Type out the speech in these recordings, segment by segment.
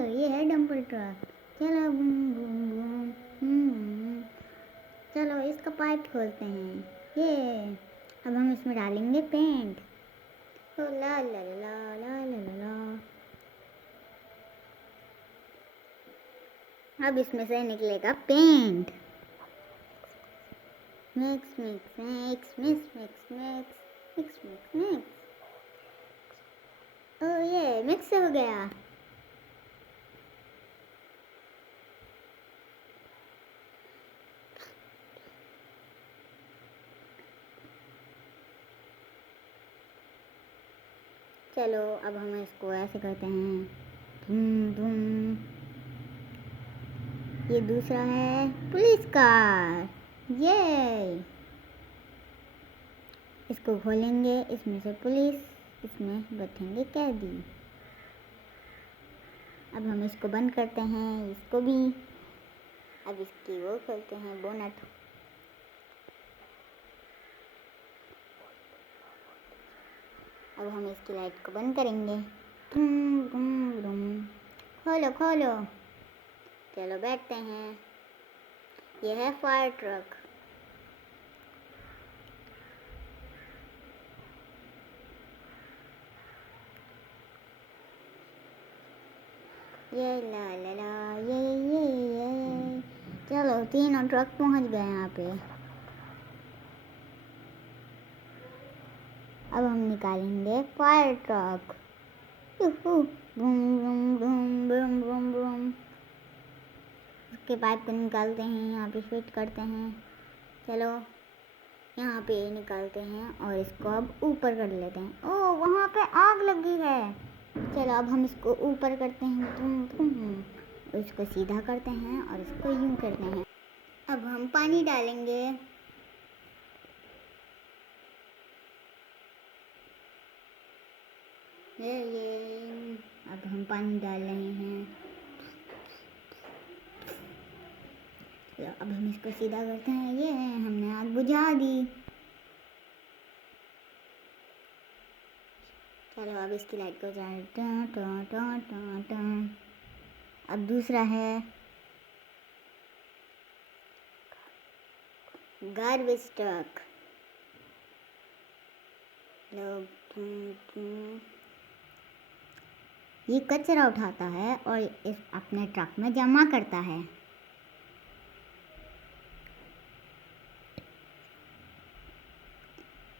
चलो ये है डंपर ट्रक। चलो बूम बूम बूम। चलो इसका पाइप खोलते हैं। ये अब हम इसमें डालेंगे पेंट। तो ला ला ला ला ला ला। अब इसमें से निकलेगा paint. Mix mix mix mix mix mix mix mix mix. Oh ये मिक्स हो गया। चलो अब हम इसको ऐसे करते हैं। धूम धूम। ये दूसरा है पुलिस कार। ये इसको खोलेंगे, इसमें से पुलिस, इसमें बैठेंगे कैदी। अब हम इसको बंद करते हैं, इसको भी। अब इसकी वो खोलते हैं बोनट। अब हम इसकी लाइट को बंद करेंगे। टूम टूम टूम। खोलो खोलो। चलो बैठते हैं। यह है फायर ट्रक। ये ला ला ला ये। चलो तीनों ट्रक पहुंच गए यहाँ पे। अब हम निकालेंगे fire truck. Boom boom boom boom boom boom. उसके पाइप को निकालते हैं, यहाँ पे फिट करते हैं। चलो यहाँ पे निकालते हैं और इसको अब ऊपर कर लेते हैं। ओह वहाँ पे आग लगी है। चलो अब हम इसको ऊपर करते हैं। तुम इसको सीधा करते हैं और इसको यूं करते हैं। अब हम पानी डालेंगे। ये अब हम पानी डाल रहे हैं। चलो अब हम इसको सीधा करते हैं। ये हमने आग बुझा दी। चलो अब इसकी लाइट को अब दूसरा है गार्बेज ट्रक। ये कचरा उठाता है और इस अपने ट्रक में जमा करता है।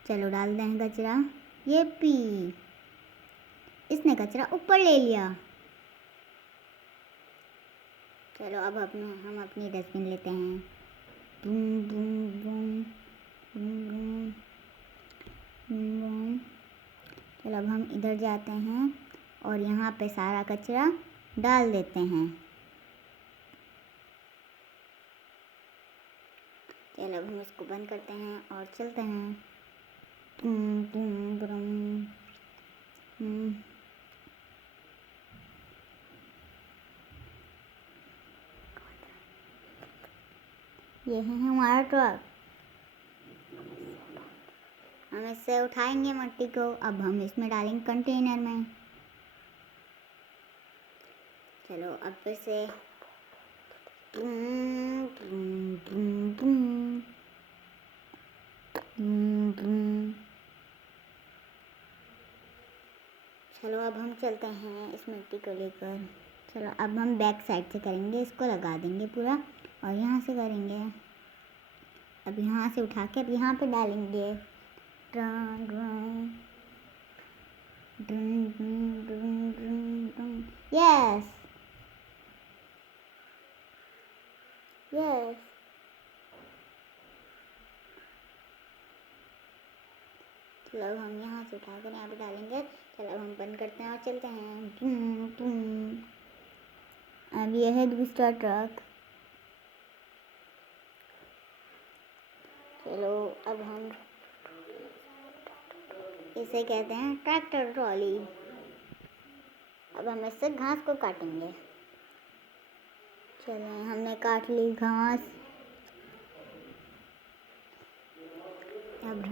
चलो डाल दें कचरा। ये पी इसने कचरा ऊपर ले लिया। चलो अब हम अपनी डस्टबिन लेते हैं। Boom boom boom boom boom boom. चलो अब हम इधर जाते हैं और यहाँ पे सारा कचरा डाल देते हैं। चलो अब हम इसको बंद करते हैं और चलते हैं। Boom boom boom. ये है हमारा ट्रक। हम इससे उठाएंगे मट्टी को। अब हम इसमें डालेंगे कंटेनर में। चलो अब फिर से चलो अब हम चलते हैं इस मिट्टी को लेकर। चलो अब हम बैक साइड से करेंगे, इसको लगा देंगे पूरा और यहाँ से करेंगे। अब यहाँ से उठा के अब यहाँ पे डालेंगे। Yes yes. चलो अब हम यहाँ से उठाकर यहाँ पे डालेंगे। चलो अब हम बंद करते हैं और चलते हैं। अब ये है दूसरा ट्रक। चलो अब हम इसे कहते हैं ट्रैक्टर ट्रॉली। अब हम इससे घास को काटेंगे। चलो हमने काट ली घास। अब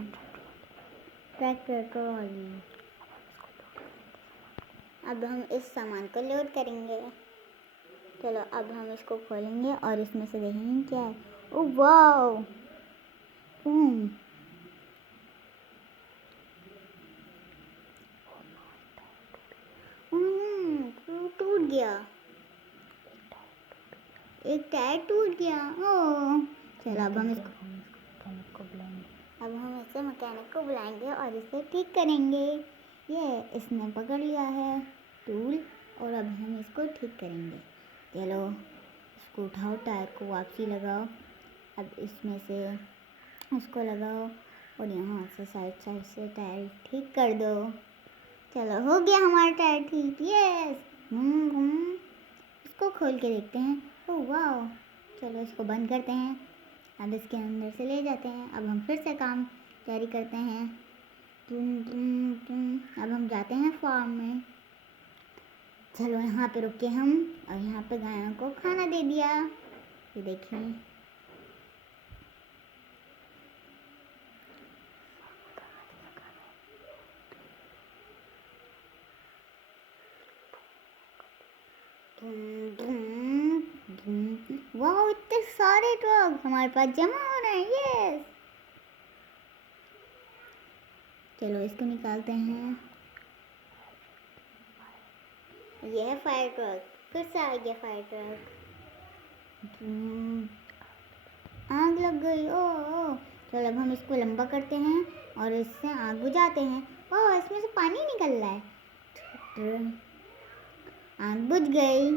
ट्रैक्टर ट्रॉली। अब हम इस सामान को लोड करेंगे। चलो अब हम इसको खोलेंगे और इसमें से देखेंगे क्या है। Oh wow, boom. टूट गया, एक टायर टूट गया। ओह चलो अब हम इसको मैकेनिक को बुलाएंगे और इसे ठीक करेंगे। ये इसने पकड़ लिया है टूल और अब हम इसको ठीक करेंगे। चलो इसको उठाओ, टायर को वापसी लगाओ। अब इसमें से उसको लगाओ और यहाँ से साइड से टायर ठीक कर दो। चलो हो गया हमारा टायर ठीक। यस। इसको खोल के देखते हैं। ओह वाह। चलो इसको बंद करते हैं। अब इसके अंदर से ले जाते हैं। अब हम फिर से काम जारी करते हैं। अब हम जाते हैं फार्म में। चलो यहाँ पे रुके हम और यहाँ पे गायों को खाना दे दिया। ये देखिए, वाह इतने सारे ट्रक हमारे पास जमा हो रहे हैं। यस। चलो इसको निकालते हैं। ये है फायर ट्रक, फिर से आ गया फायर ट्रक। आग लग गई। ओ चलो अब हम इसको लंबा करते हैं और इससे आग बुझाते हैं। ओह इसमें से पानी निकल रहा है। आग बुझ गई।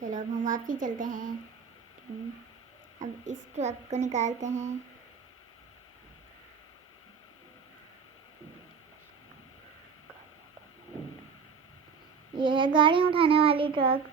चलो अब हम वापसी चलते हैं। अब इस ट्रक को निकालते हैं। ये है गाड़ी उठाने वाली ट्रक।